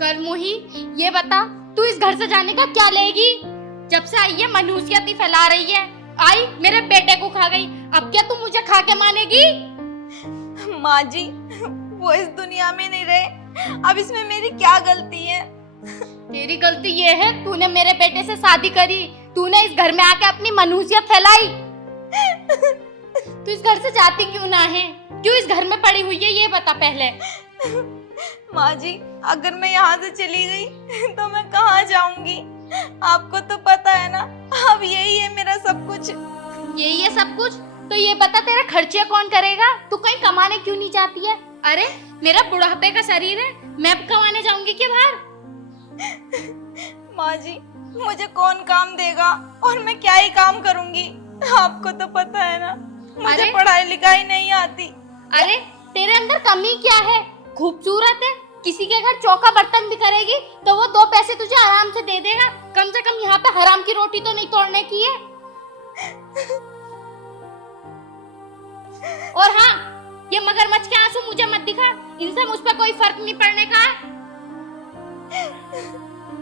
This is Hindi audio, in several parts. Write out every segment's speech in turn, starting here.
कर मोही, ये बता तू इस घर से जाने का क्या लेगी? जब से आई है मनुष्यत ही फैला रही है। आई मेरे बेटे को खा गई, अब क्या तू मुझे खा के मानेगी? माँ जी, वो इस दुनिया में नहीं रहे, अब इसमें मेरी क्या गलती है? तेरी गलती ये है, तूने मेरे बेटे से शादी करी, तूने इस घर में आके अपनी मनुष्यत फैलाई। तू इस घर से जाती क्यों ना है? क्यों इस घर में पड़ी हुई है, ये बता पहले। माँ जी, अगर मैं यहाँ से चली गई तो मैं कहाँ जाऊंगी? आपको तो पता है ना, अब यही है मेरा सब कुछ। यही है सब कुछ? तो ये बता तेरा खर्चे कौन करेगा? तू कहीं कमाने क्यों नहीं जाती है? अरे मेरा बुढ़ापे का शरीर है, मैं कमाने जाऊंगी क्या बाहर? माँ जी, मुझे कौन काम देगा और मैं क्या ही काम करूंगी? आपको तो पता है ना, मुझे पढ़ाई लिखाई नहीं आती। अरे तेरे अंदर कमी क्या है? खूबसूरत है, किसी के घर चौका बर्तन भी करेगी तो वो 2 पैसे तुझे आराम से दे देगा। कम से कम यहाँ पे हराम की रोटी तो नहीं तोड़ने की है। और हाँ, ये मगरमच्छ के आंसू मुझे मत दिखा, इनसे मुझ पर कोई फर्क नहीं पड़ने का।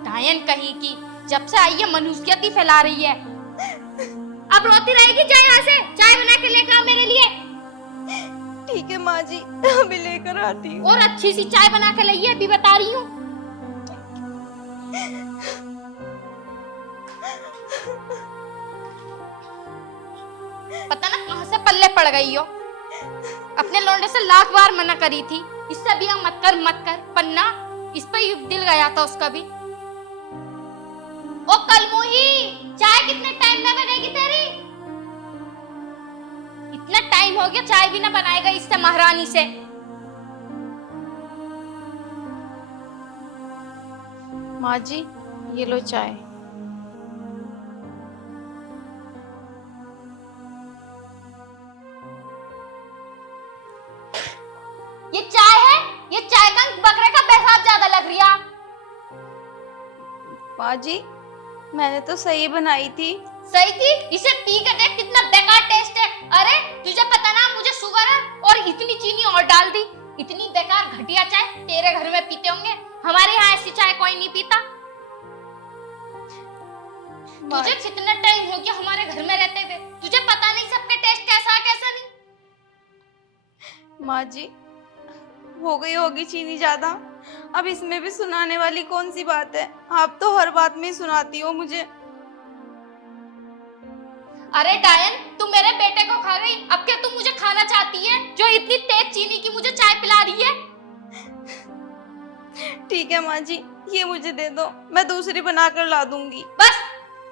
डायन कहीं की, जब से आई है मनुष्यत ही फैला रही है। अब रोती रहेगी? जा यहाँ से, चाय बना के लेकर आओ मेरे लिए। ठीक है माँ जी, अभी लेकर आती हूँ। और अच्छी सी चाय बना के लाइए, अभी बता रही हूँ। पता ना कहाँ से पल्ले पड़ गई हो। अपने लौंडे से लाख बार मना करी थी, इससे भी मत कर मत कर, पन्ना इस पे ही दिल गया था उसका भी। ओ कलमुही, चाय कितने टाइम में बनेगी तेरी? इतना टाइम हो गया, चाय भी ना बनाएगा इससे महारानी से। माँ जी, ये लो चाय। ये चाय है? ये चाय का बकरे का पेशाब ज्यादा लग रही है। माँ जी, मैंने तो सही बनाई थी। सही थी? इसे पी के देख कितना बेकार टेस्ट है। अरे तुझे पता ना मुझे शुगर है, और इतनी चीनी और डाल दी। इतनी बेकार घटिया चाय तेरे घर में पीते होंगे, हमारे यहाँ ऐसी चाय कोई नहीं पीता। तुझे कितना टाइम हो गया हमारे घर में रहते हुए, तुझे पता नहीं सबके टेस्ट कैसा है कैसा नहीं? माँ जी, हो गई होगी चीनी ज्यादा, अब इसमें भी सुनाने वाली कौन सी बात है? आप तो हर बात में ही सुनाती हो मुझे। अरे डायन, तू मेरे बेटे को खा गई, अब क्या तू मुझे खाना चाहती है जो इतनी तेज चीनी की मुझे चाय पिला रही है? ठीक है माँ जी, ये मुझे दे दो, मैं दूसरी बनाकर ला दूंगी। बस,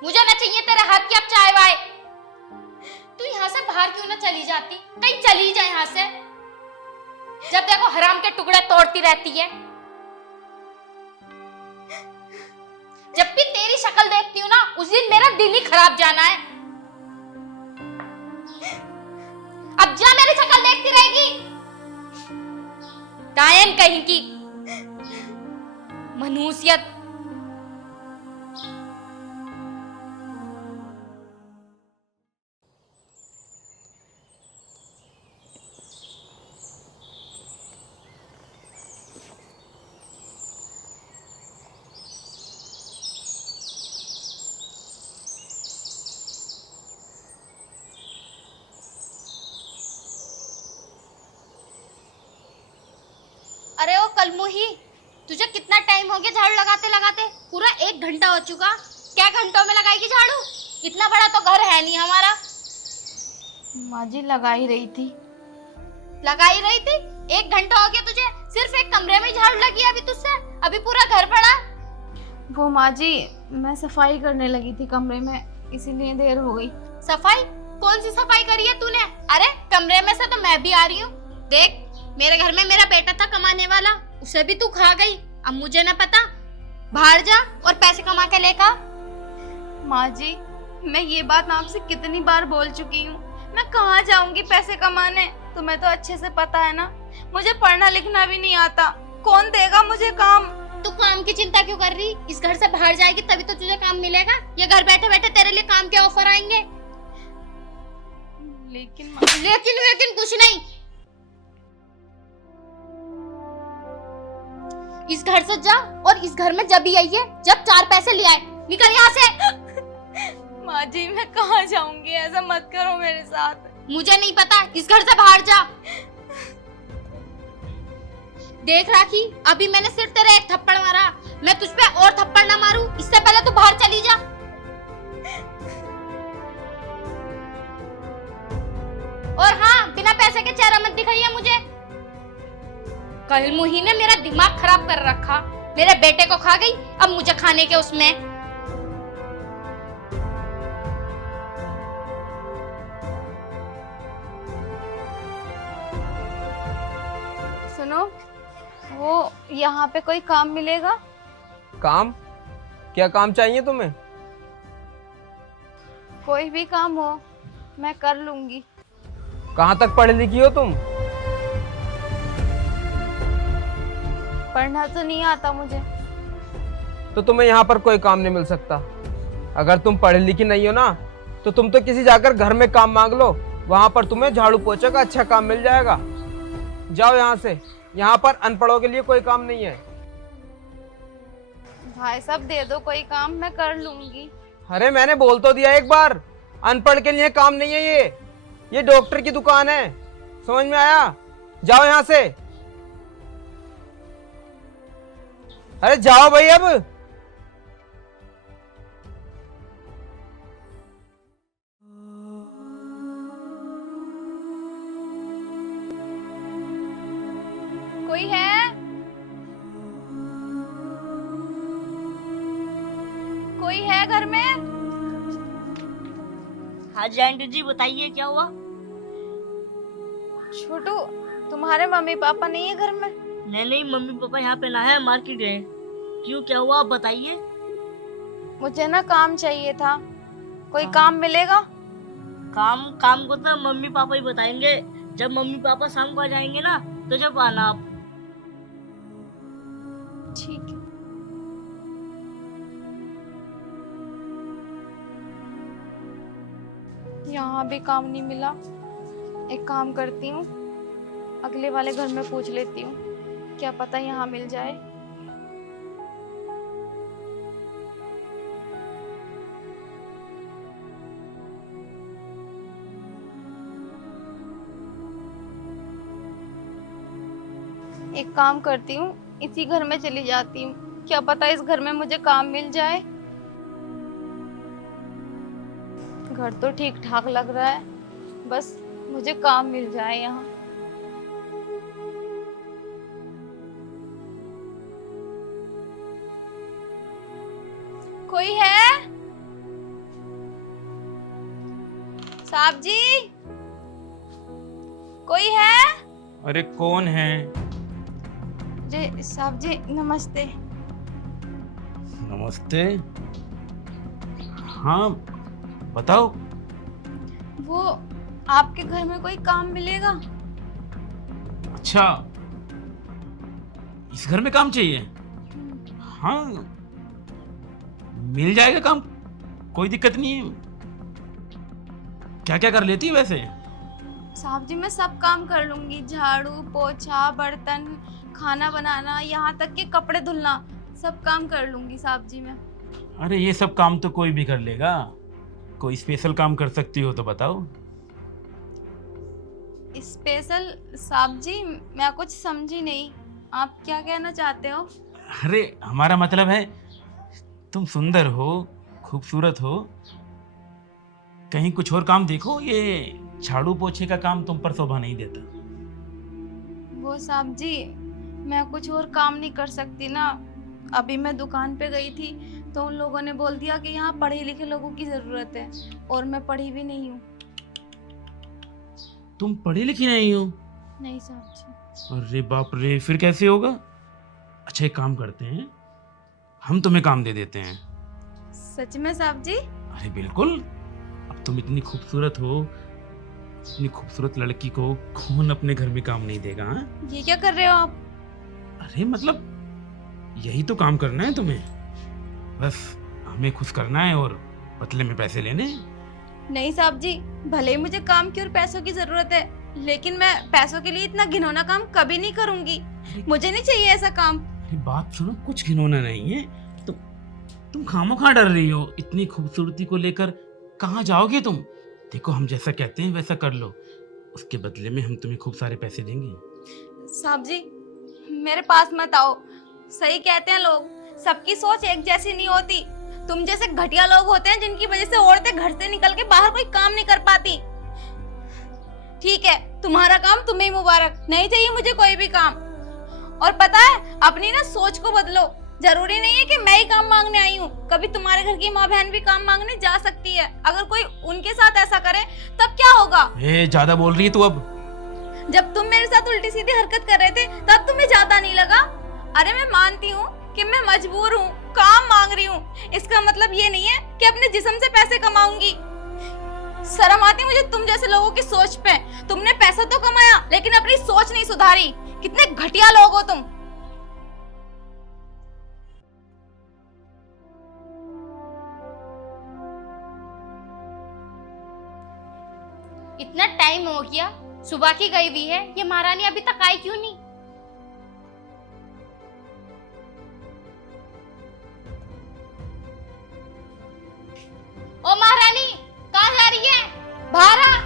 मुझे ना चाहिए तेरे हाथ की अब चाय वाय। तू यहाँ से बाहर क्यों ना चली जाती? कहीं चली जा यहाँ से, जब देखो हराम के टुकड़े तोड़ती रहती है। जब भी तेरी शक्ल देखती हूँ ना, उस दिन मेरा दिल ही खराब जाना है। अब जा, मेरी शक्ल देखती रहेगी? डायन कहीं की, मनुष्यत। अरे ओ कलमुही, तुझे कितना टाइम हो गया झाड़ू लगाते लगाते? पूरा 1 घंटा हो चुका। क्या घंटों में लगाएगी झाड़ू? इतना बड़ा तो घर है नहीं हमारा। माँ जी, लगा ही रही थी। लगा ही रही थी? 1 घंटा हो गया तुझे, सिर्फ एक कमरे में झाड़ू लगी है अभी तुझसे, अभी पूरा घर पड़ा। वो माँ जी, मैं सफाई करने लगी थी कमरे में, इसीलिए देर हो गई। सफाई? कौन सी सफाई करी है तूने? अरे कमरे में से तो मैं भी आ रही हूँ। देख, मेरे घर में मेरा बेटा था कमाने वाला, उसे भी तू खा गई। अब मुझे ना पता, बाहर जा और पैसे कमा के लेकर। माँ जी, मैं ये बात आपसे कितनी बार बोल चुकी हूँ, मैं कहाँ जाऊंगी पैसे कमाने? तुम्हें तो अच्छे से पता है ना, मुझे पढ़ना लिखना भी नहीं आता, कौन देगा मुझे काम? तू काम की चिंता क्यों कर रही? इस घर से बाहर जाएगी तभी तो तुझे काम मिलेगा, या घर बैठे बैठे तेरे लिए काम के ऑफर आएंगे? लेकिन कुछ नहीं। इस घर से जा, और इस घर में जब भी आई है जब 4 पैसे ले आए। निकल यहाँ से। माँ जी मैं कहाँ जाऊंगी, ऐसा मत करो मेरे साथ। मुझे नहीं पता, इस घर से बाहर जा। देख राखी, अभी मैंने सिर्फ तेरा एक थप्पड़ मारा, मैं तुझ पे और थप्पड़ ना मारूं इससे पहले तू बाहर चली जा। और हाँ, बिना पैसे के चेहरा मत दिखाइए मुझे। कल मुही ने मेरा दिमाग खराब कर रखा, मेरे बेटे को खा गई, अब मुझे खाने के उसमें। सुनो, वो यहाँ पे कोई काम मिलेगा? काम? क्या काम चाहिए तुम्हें? कोई भी काम हो, मैं कर लूंगी। कहाँ तक पढ़ी लिखी हो तुम? पढ़ना तो नहीं आता मुझे। तो तुम्हें यहाँ पर कोई काम नहीं मिल सकता। अगर तुम पढ़ी लिखी नहीं हो ना, तो तुम तो किसी जाकर घर में काम मांग लो, वहां पर तुम्हें झाड़ू पोछे का अच्छा काम मिल जाएगा। जाओ यहाँ से, यहाँ पर अनपढ़ों के लिए कोई काम नहीं है। भाई साहब दे दो कोई काम, मैं कर लूंगी। अरे मैंने बोल तो दिया एक बार, अनपढ़ के लिए काम नहीं है ये डॉक्टर की दुकान है, समझ में आया? जाओ यहाँ से। अरे जाओ भाई अब। कोई है? कोई है घर में? हाँ जी आंटी जी, बताइए क्या हुआ? छोटू, तुम्हारे मम्मी पापा नहीं है घर में? नहीं, मम्मी पापा यहाँ पे ना है, मार्केट गए। क्यों, क्या हुआ, आप बताइए। मुझे ना काम चाहिए था, कोई काम मिलेगा? काम को तो मम्मी पापा ही बताएंगे। जब मम्मी पापा शाम को आ जाएंगे ना, तो जब आना आप। ठीक है। यहाँ भी काम नहीं मिला। एक काम करती हूँ, अगले वाले घर में पूछ लेती हूँ, क्या पता यहाँ मिल जाए। एक काम करती हूँ, इसी घर में चली जाती हूँ, क्या पता इस घर में मुझे काम मिल जाए। घर तो ठीक ठाक लग रहा है, बस मुझे काम मिल जाए यहाँ। कोई है? साहब जी, कोई है? अरे कौन है? जी साहब जी नमस्ते। नमस्ते। हाँ बताओ। वो आपके घर में कोई काम मिलेगा? अच्छा, इस घर में काम चाहिए? हाँ मिल जाएगा काम, कोई दिक्कत नहीं है। क्या क्या कर लेती है वैसे? साहब जी मैं सब काम कर लूंगी, झाड़ू पोछा बर्तन खाना बनाना, यहाँ तक कि कपड़े धुलना, सब काम कर लूंगी साहब जी मैं। अरे ये सब काम तो कोई भी कर लेगा, कोई स्पेशल काम कर सकती हो तो बताओ। स्पेशल? साहब जी मैं कुछ समझी नहीं, आप क्या कहना चाहते हो? अरे हमारा मतलब है तुम सुंदर हो, खूबसूरत हो, कहीं कुछ और काम देखो, ये झाड़ू पोछे का काम तुम पर शोभा नहीं देता। वो साहब जी मैं कुछ और काम नहीं कर सकती ना। अभी मैं दुकान पे गई थी तो उन लोगों ने बोल दिया कि यहाँ पढ़े लिखे लोगों की जरूरत है, और मैं पढ़ी भी नहीं हूँ। तुम पढ़ी लिखी नहीं हो? नहीं साहब जी। अरे बाप रे, फिर कैसे होगा? अच्छा एक काम करते हैं, हम तुम्हें काम दे देते हैं। सच में साहब जी? अरे बिल्कुल, अब तुम इतनी खूबसूरत हो, इतनी खूबसूरत लड़की को कौन अपने घर में काम नहीं देगा? हाँ? ये क्या कर रहे हो आप? अरे मतलब यही तो काम करना है तुम्हें, बस हमें खुश करना है और बदले में पैसे लेने। नहीं साहब जी, भले ही मुझे काम की और पैसों की जरूरत है, लेकिन मैं पैसों के लिए इतना घिनौना काम कभी नहीं करूंगी। मुझे नहीं चाहिए ऐसा काम। मेरी बात सुनो, कुछ घिनौना नहीं है। तुम खामोखा डर रही हो। इतनी खूबसूरती को लेकर कहाँ जाओगे तुम? देखो, हम जैसा कहते हैं वैसा कर लो, उसके बदले में हम तुम्हें खूब सारे पैसे देंगे। साहब जी, मेरे पास मत आओ। सही कहते हैं लोग, सबकी सोच एक जैसी नहीं होती। तुम जैसे घटिया लोग होते हैं जिनकी वजह से औरतें घर से निकल के बाहर कोई काम नहीं कर पाती। ठीक है, तुम्हारा काम तुम्हें ही मुबारक, नहीं चाहिए मुझे कोई भी काम। और पता है, अपनी ना सोच को बदलो। जरूरी नहीं है कि मैं ही काम मांगने आई हूँ, कभी तुम्हारे घर की माँ बहन भी काम मांगने जा सकती है। अगर कोई उनके साथ ऐसा करे तब क्या होगा? ज्यादा बोल रही है तू अब। जब तुम मेरे साथ उल्टी सीधी हरकत कर रहे थे तब तुम्हें ज्यादा नहीं लगा? अरे मैं मानती हूँ कि मैं मजबूर हूँ, काम मांग रही हूँ, इसका मतलब ये नहीं है कि अपने जिस्म से पैसे कमाऊंगी। शर्म आती मुझे तुम जैसे लोगों की सोच पे। तुमने पैसा तो कमाया लेकिन अपनी सोच नहीं सुधारी। कितने घटिया लोग हो तुम। इतना टाइम हो गया, सुबह की गई हुई है, ये महारानी अभी तक आई क्यों नहीं? ओ महारानी, कहाँ जा रही है? बाहर आ।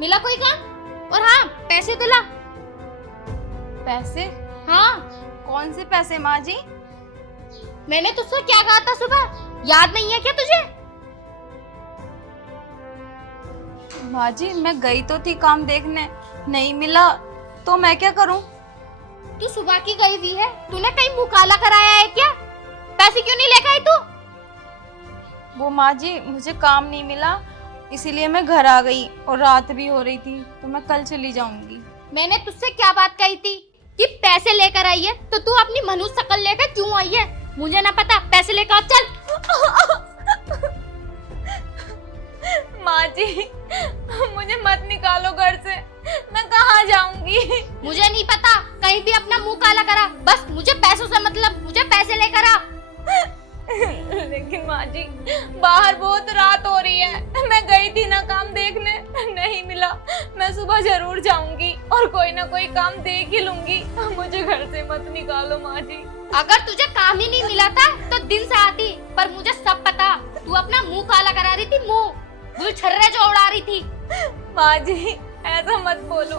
मिला कोई काम? और हाँ, पैसे तो ला। पैसे? हाँ, कौन से पैसे माँ जी? मैंने तुझसे क्या कहा था सुबह, याद नहीं है क्या तुझे? माँ जी, मैं गई तो थी काम देखने, नहीं मिला तो मैं क्या करूं? तू सुबह की गई हुई है, तूने कहीं मुंह काला कराया है क्या? पैसे क्यों नहीं लेकर आई तू? वो माँ जी, मुझे काम नहीं मिला इसीलिए मैं घर आ गई, और रात भी हो रही थी तो मैं कल चली जाऊंगी। मैंने तुझसे क्या बात कही थी कि पैसे लेकर आई है, तो तू अपनी मनुष्य शक्ल लेकर क्यों आई है? मुझे ना पता, पैसे लेकर चल। माँ जी, मुझे मत निकालो घर से, मैं कहाँ जाऊंगी? मुझे नहीं पता, कहीं भी अपना मुंह काला करा, बस मुझे पैसों से मतलब, मुझे पैसे लेकर आ। लेकिन माँ जी, बाहर बहुत रात हो रही है, मैं गई थी ना काम देखने, नहीं मिला। मैं सुबह जरूर जाऊंगी और कोई ना कोई काम देख ही लूंगी। मुझे घर से मत निकालो माँ जी। अगर तुझे काम ही नहीं मिला था तो दिन से आती, पर मुझे सब पता। तू अपना मुंह काला करा रही थी, मुंह बुल छर्रे जो उड़ा रही थी। माँ जी, ऐसा मत बोलो,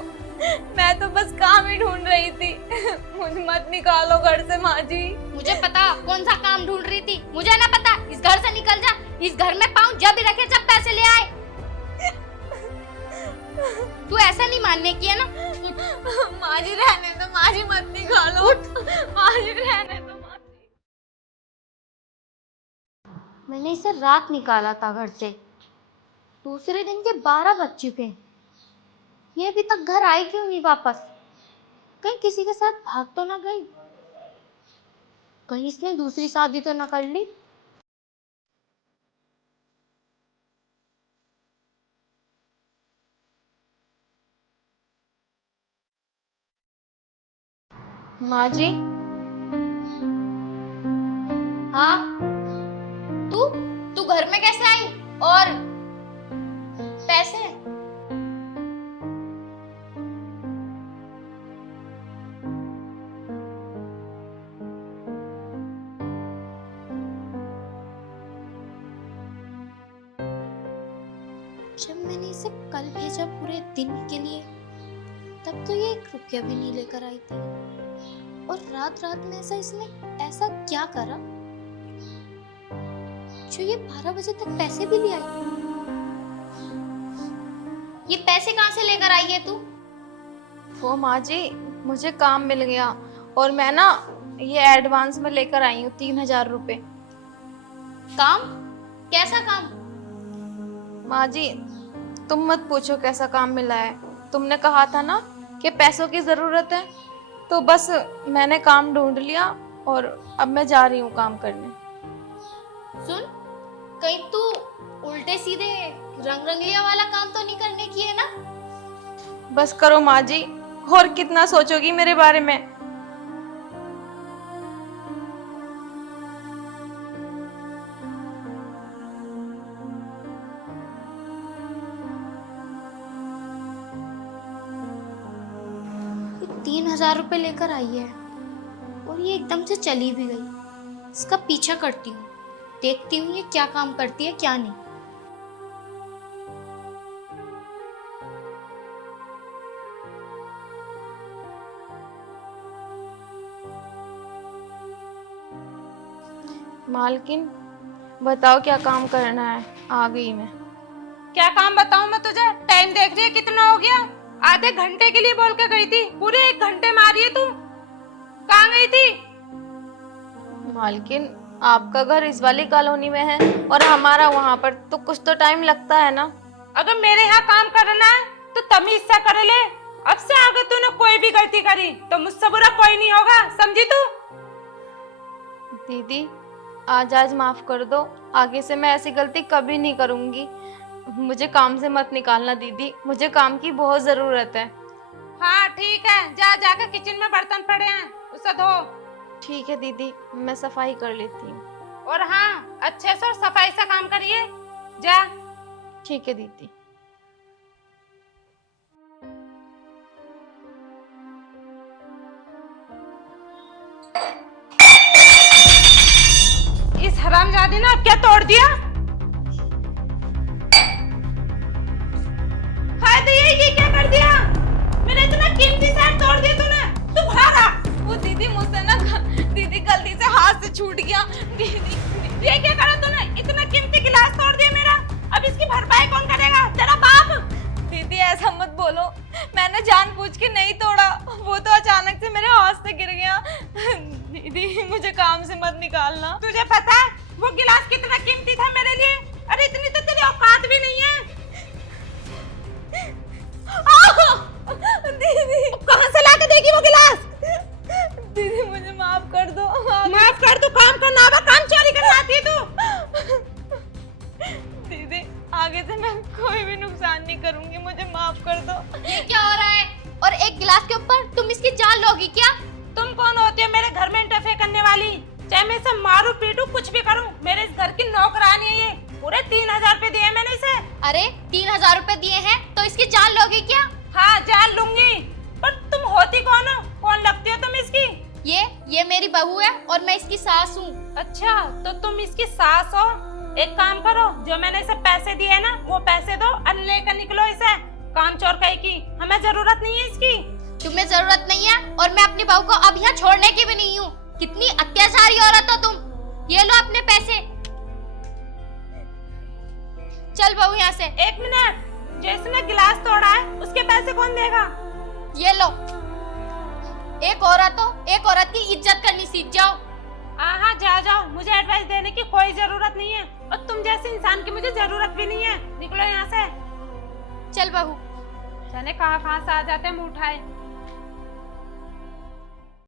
मैं तो बस काम ही ढूंढ रही थी, मुझे मत निकालो घर से माँ जी। मुझे पता कौन सा काम ढूंढ रही थी, मुझे ना पता। इस घर से निकल जा, इस घर में पाँव जब भी रखे जब पैसे ले आए। तू ऐसा नहीं मानने की है ना? माँ जी रहने दो, माँ जी मत निकालो, माँ जी रहने दो माँ जी। मैंने इसे रात निकाला था घर से, दूसरे दिन के 12 बज चुके हैं। ये अभी तक घर आई क्यों नहीं वापस? कहीं किसी के साथ भाग तो ना गई? कहीं इसने दूसरी शादी तो ना कर ली? माँ जी, हाँ, तू तू घर में कैसे आई? और पैसे? जब मैंने इसे कल भेजा पूरे दिन के लिए, तब तो ये 1 रुपया भी नहीं लेकर आई थी। और रात रात में इसने ऐसा क्या करा जो ये 12 बजे तक पैसे भी ले आई? ये पैसे कहाँ से लेकर आई है तू? वो माँ जी, मुझे काम मिल गया और मैं ना ये एडवांस में लेकर आई हूँ 3000 रुपए। काम? कैसा काम? माँ जी, तुम मत पूछो कैसा काम मिला है। तुमने कहा था ना कि पैसों की जरूरत है, तो बस मैंने काम ढूंढ लिया और अब मैं जा रही हूँ काम करने। सुन, कहीं तू उल्टे सीधे रंग रंगलिया वाला काम तो नहीं करने की है ना? बस करो माँ जी, और कितना सोचोगी मेरे बारे में? 3,000 रुपये लेकर आई है और ये एकदम से चली भी गई। इसका पीछा करती हूँ, देखती हूँ ये क्या काम करती है क्या नहीं। मालकिन बताओ क्या काम करना है। आ गई मैं। क्या काम बताऊं मैं तुझे? टाइम देख रही है कितना हो गया? आधे घंटे के लिए बोल के गई थी, पूरे 1 घंटे में आ रही है तू। कहाँ गई थी? मालकिन आपका घर इस वाली कॉलोनी में है और हमारा वहाँ पर, तो कुछ तो टाइम लगता है ना। अगर मेरे यहाँ काम करना है तो तमीज से कर ले। अब से आगे तूने कोई भी गलती करी तो मुझसे बुरा कोई नहीं होगा, समझी तू? दीदी आज माफ कर दो, आगे से मैं ऐसी गलती कभी नहीं करूंगी। मुझे काम से मत निकालना दीदी, मुझे काम की बहुत जरूरत है। हाँ ठीक है, जा जाकर किचन में बर्तन पड़े हैं उसे धो। ठीक है दीदी, मैं सफाई कर लेती हूँ। और हाँ, अच्छे से और सफाई से काम करिए, जा। ठीक है दीदी। इस हरामजादी ने अब क्या तोड़ दिया? हाय दीदी, ये क्या कर दिया? मेरा इतना कीमती सेट तोड़ दिया तूने। तू भागा। वो दीदी मुझसे ना दीदी गलती से हाथ से छूट गया। दीदी ये क्या करा तूने? इतना कीमती गिलास तोड़ दिया मेरा। अब इसकी भरपाई कौन करेगा? तेरा बाप। दीदी ऐसा मत बोलो, मैंने जानबूझ के नहीं तोड़ा, वो तो अचानक से मेरे हाथ से गिर गया। दीदी मुझे काम से मत निकालना। तुझे पता है वो गिलास कितना कीमती था मेरे लिए? अरे इतनी तो तेरी औकात भी नहीं है। दीदी कहां से लाके देगी वो गिलास? दीदी मुझे माफ कर दो। माफ कर दो, काम करना आवा, काम चोरी करना आती है तू। दीदी आगे से मैं कोई भी नुकसान नहीं करूंगी, मुझे माफ कर दो। ये क्या हो रहा है? और एक गिलास के ऊपर तुम इसकी जान लोगी क्या? तुम कौन होती है मेरे घर में इंटरफेयर करने वाली? चाहे मैं इसे मारू पीटू कुछ भी करूं, मेरे इस घर की नौकरानी है ये। पूरे 3,000 रुपए दिए मैंने इसे। अरे 3,000 रुपए दिए हैं तो इसकी जान लोगी क्या? हाँ जान लूंगी, पर तुम होती कौन हो? कौन लगती हो तुम इसकी? ये मेरी बहू है और मैं इसकी सास हूँ। अच्छा तो तुम इसकी सास हो। एक काम करो, जो मैंने इसे पैसे दिए ना वो पैसे दो और लेकर निकलो इसे। काम चोर कहीं की, हमें जरूरत नहीं है इसकी। तुम्हें जरूरत नहीं है और मैं अपनी बहू को अब यहाँ छोड़ने की भी नहीं हूँ। कितनी अत्याचारी औरत हो तुम। ये लो अपने पैसे। चल बहू यहाँ से। 1 मिनट, जो इसने गिलास तोड़ा है उसके पैसे कौन देगा? ये लो। एक औरत की इज्जत करनी सीख जाओ। हाँ जा जाओ, मुझे एडवाइस देने की कोई जरूरत नहीं है और तुम जैसे इंसान की मुझे जरूरत भी नहीं है। निकलो यहाँ से। चल बहू। जाने कहाँ से आ जाते हैं मुंह उठाए।